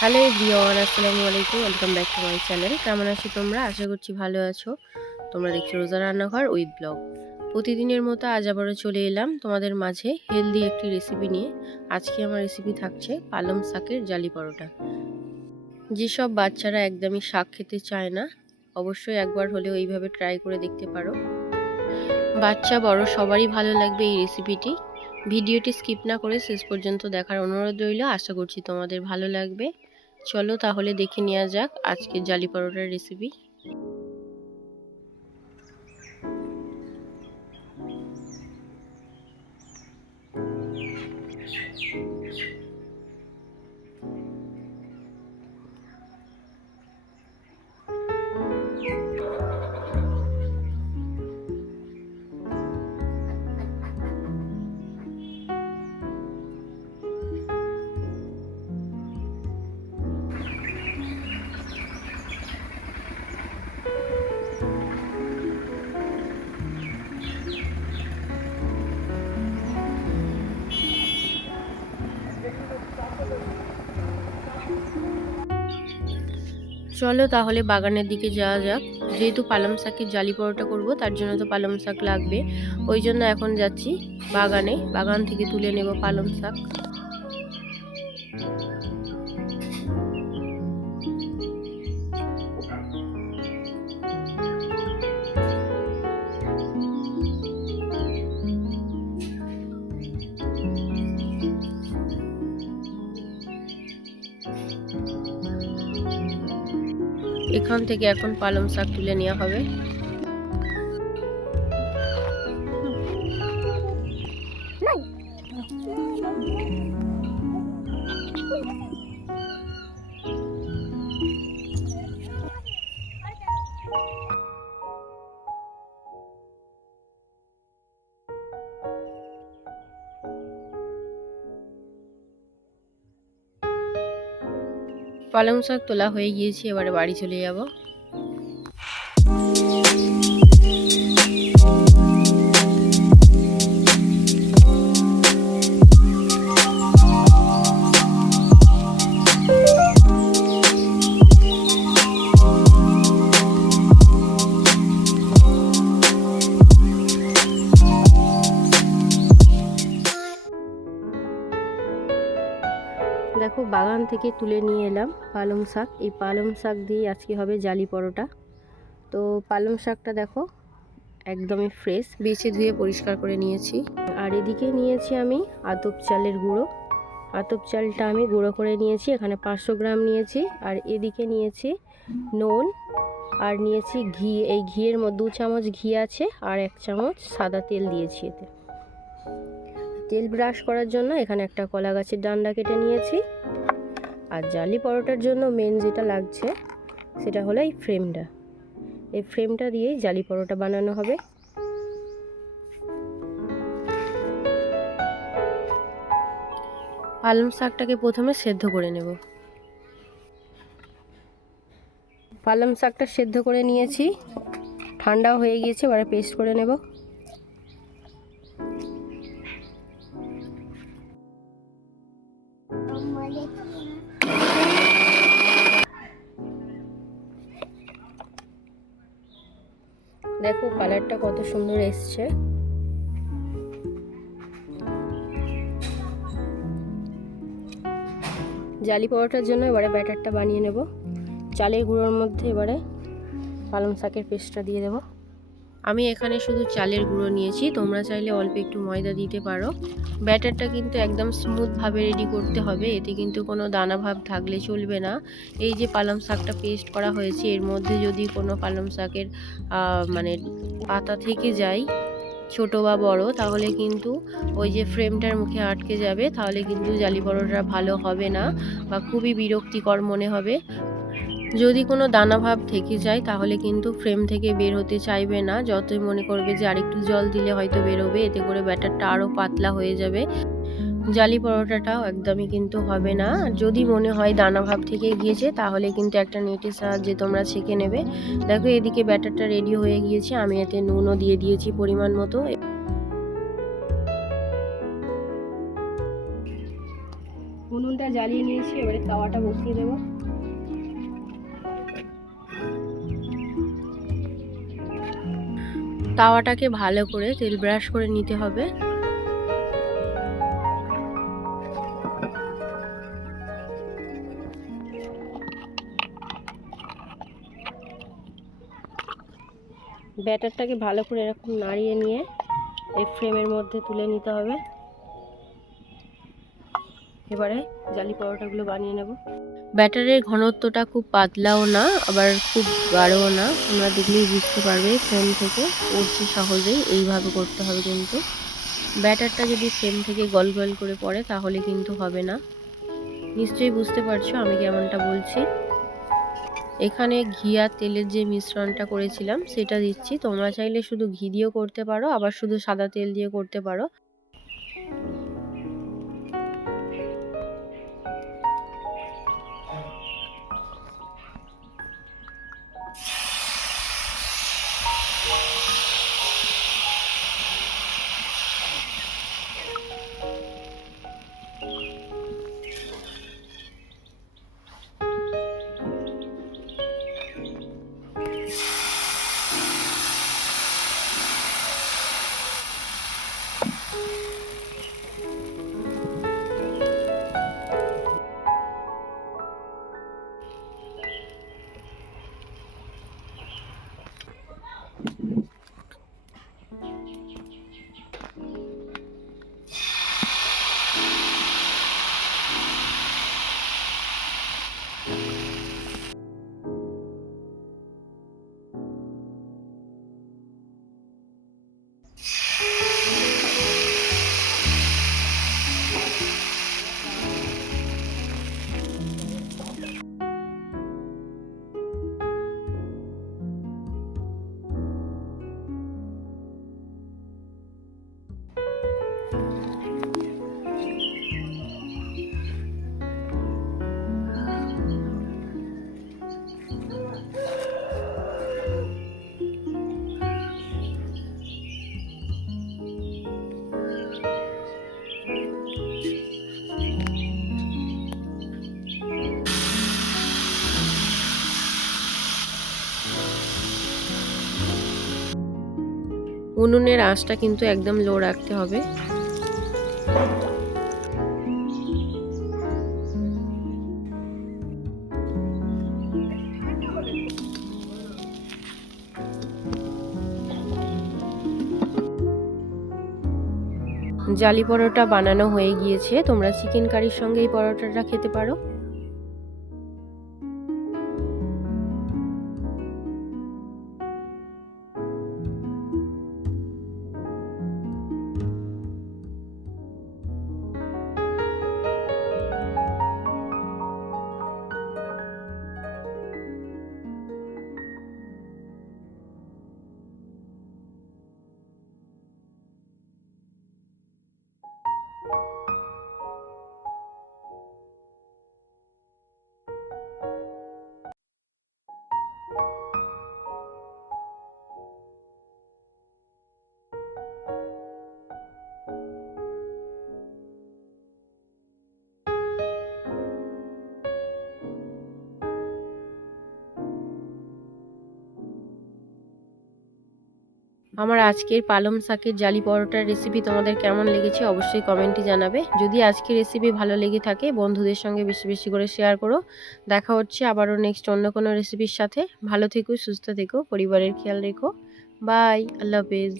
Hello everyone, আসসালামু আলাইকুম। Welcome back to my channel. কেমন আছো তোমরা? আশা করছি ভালো আছো। তোমরা দেখছো রোজা রান্নাঘর উইথ ব্লগ। প্রতিদিনের মতো আজ আবারও চলে এলাম তোমাদের মাঝে হেলদি একটি রেসিপি নিয়ে। আজকে আমার রেসিপি থাকছে পালং শাকের জালি পরোটা। যেসব বাচ্চারা একদমই শাক খেতে চায় না, অবশ্যই একবার হলেও এইভাবে ট্রাই করে দেখতে পারো। বাচ্চা বড় সবারই ভালো লাগবে এই রেসিপিটি। ভিডিওটি স্কিপ না করে শেষ পর্যন্ত দেখার অনুরোধ রইল। আশা করছি তোমাদের ভালো লাগবে। চলো তাহলে দেখে নেওয়া যাক আজকের জালি পরোটার রেসিপি। চলো তাহলে বাগানের দিকে যাওয়া যাক। যেহেতু পালং শাকের জালি পরোটা করব, তার জন্য তো পালং শাক লাগবে। ওই জন্য এখন যাচ্ছি বাগানে। বাগান থেকে তুলে নেব পালং শাক। এখান থেকে এখন পালং শাক তুলে নেওয়া হবে। পালং শাক তোলা হয়ে গিয়েছে, এবারে বাড়ি চলে যাব। দেখো বাগান থেকে তুলে নিয়ে এলাম পালং শাক। এই পালং শাক দিয়ে আজকে হবে জালি পরোটা। তো পালং শাকটা দেখো একদমই ফ্রেশ, বেছে ধুয়ে পরিষ্কার করে নিয়েছি। আর এদিকে নিয়েছি আমি আতপ চালের গুঁড়ো। আতপ চালটা আমি গুঁড়ো করে নিয়েছি, এখানে 500 গ্রাম নিয়েছি। আর এদিকে নিয়েছি নুন, আর নিয়েছি ঘি। এই ঘিয়ের মধ্যে 2 চামচ ঘি আছে, আর 1 চামচ সাদা তেল দিয়েছি। এতে তেল ব্রাশ করার জন্য এখানে একটা কলা গাছের ডান্ডা কেটে নিয়েছি। আর জালি পরোটার জন্য মেন যেটা লাগছে সেটা হলো এই ফ্রেমটা। এই ফ্রেমটা দিয়েই জালি পরোটা বানানো হবে। পালং শাকটাকে প্রথমে সেদ্ধ করে নেব। পালং শাকটা সেদ্ধ করে নিয়েছি, ঠান্ডাও হয়ে গিয়েছে। এবারে পেস্ট করে নেব। দেখো কালারটা কত সুন্দর এসছে। জালি পরোটার জন্য এবারে ব্যাটারটা বানিয়ে নেব। চালের গুঁড়োর মধ্যে এবারে পালং শাকের পেস্টটা দিয়ে দেব। আমি এখানে শুধু চালের গুঁড়ো নিয়েছি, তোমরা চাইলে অল্প একটু ময়দা দিতে পারো। ব্যাটারটা কিন্তু একদম স্মুথভাবে রেডি করতে হবে, এতে কিন্তু কোনো দানা ভাব থাকলে চলবে না। এই যে পালং শাকটা পেস্ট করা হয়েছে, এর মধ্যে যদি কোনো পালং শাকের মানে পাতা থেকে যায়, ছোট বা বড়, তাহলে কিন্তু ওই যে ফ্রেমটার মুখে আটকে যাবে। তাহলে কিন্তু জালি পরোটা ভালো হবে না বা খুবই বিরক্তিকর মনে হবে। যদি কোনো দানা ভাব থেকে যায় তাহলে কিন্তু ফ্রেম থেকে বের হতে চাইবে না। যতই মনে করবে যে আরেকটু জল দিলে হয়তো বেরোবে, এতে করে ব্যাটারটা আরও পাতলা হয়ে যাবে। জালি পরোটাটাও একদমই কিন্তু হবে না। যদি মনে হয় দানা ভাব থেকে গিয়েছে তাহলে কিন্তু একটা নেটের সাহায্যে তোমরা ছেঁকে নেবে। দেখো এদিকে ব্যাটারটা রেডি হয়ে গিয়েছে, আমি এতে নুনও দিয়ে দিয়েছি পরিমাণ মতো। উনুন উনুনটা জ্বালিয়ে নিয়েছি, এবারে তাওয়াটা বসিয়ে দেবো। তাওয়াটাকে ভালো করে তেল ব্রাশ করে নিতে হবে। ব্যাটারটাকে ভালো করে এরকম নাড়িয়ে নিয়ে এই ফ্রেমের মধ্যে তুলে নিতে হবে। এবারে জালি পরোটাগুলো বানিয়ে নেব। ব্যাটারের ঘনত্বটা খুব পাতলাও না আবার খুব গাঢ়ও না, তোমরা দেখলেই বুঝতে পারবে ফ্রেম থেকে পড়ছে সহজেই। এইভাবে করতে হবে, কিন্তু ব্যাটারটা যদি ফ্রেম থেকে গল গল করে পড়ে তাহলে কিন্তু হবে না। নিশ্চয়ই বুঝতে পারছো আমি কেমনটা বলছি। এখানে ঘি আর তেলের যে মিশ্রণটা করেছিলাম সেটা দিচ্ছি। তোমরা চাইলে শুধু ঘি দিয়েও করতে পারো, আবার শুধু সাদা তেল দিয়ে করতে পারো। উনুনের আঁচটা কিন্তু একদম লো রাখতে হবে। জালি পরোটা বানানো হয়ে গিয়েছে। তোমরা চিকেন কারির সঙ্গে এই পরোটাটা খেতে পারো। আমার আজকের পালং শাকের জালি পরোটার রেসিপি তোমাদের কেমন লেগেছে অবশ্যই কমেন্টে জানাবে। যদি আজকের রেসিপি ভালো লেগে থাকে বন্ধুদের সঙ্গে বেশি বেশি করে শেয়ার করো। দেখা হচ্ছে আবারও নেক্সট অন্য কোনো রেসিপির সাথে। ভালো থেকো, সুস্থ থেকো, পরিবারের খেয়াল রেখো। বাই, আল্লাহ হাফেজ।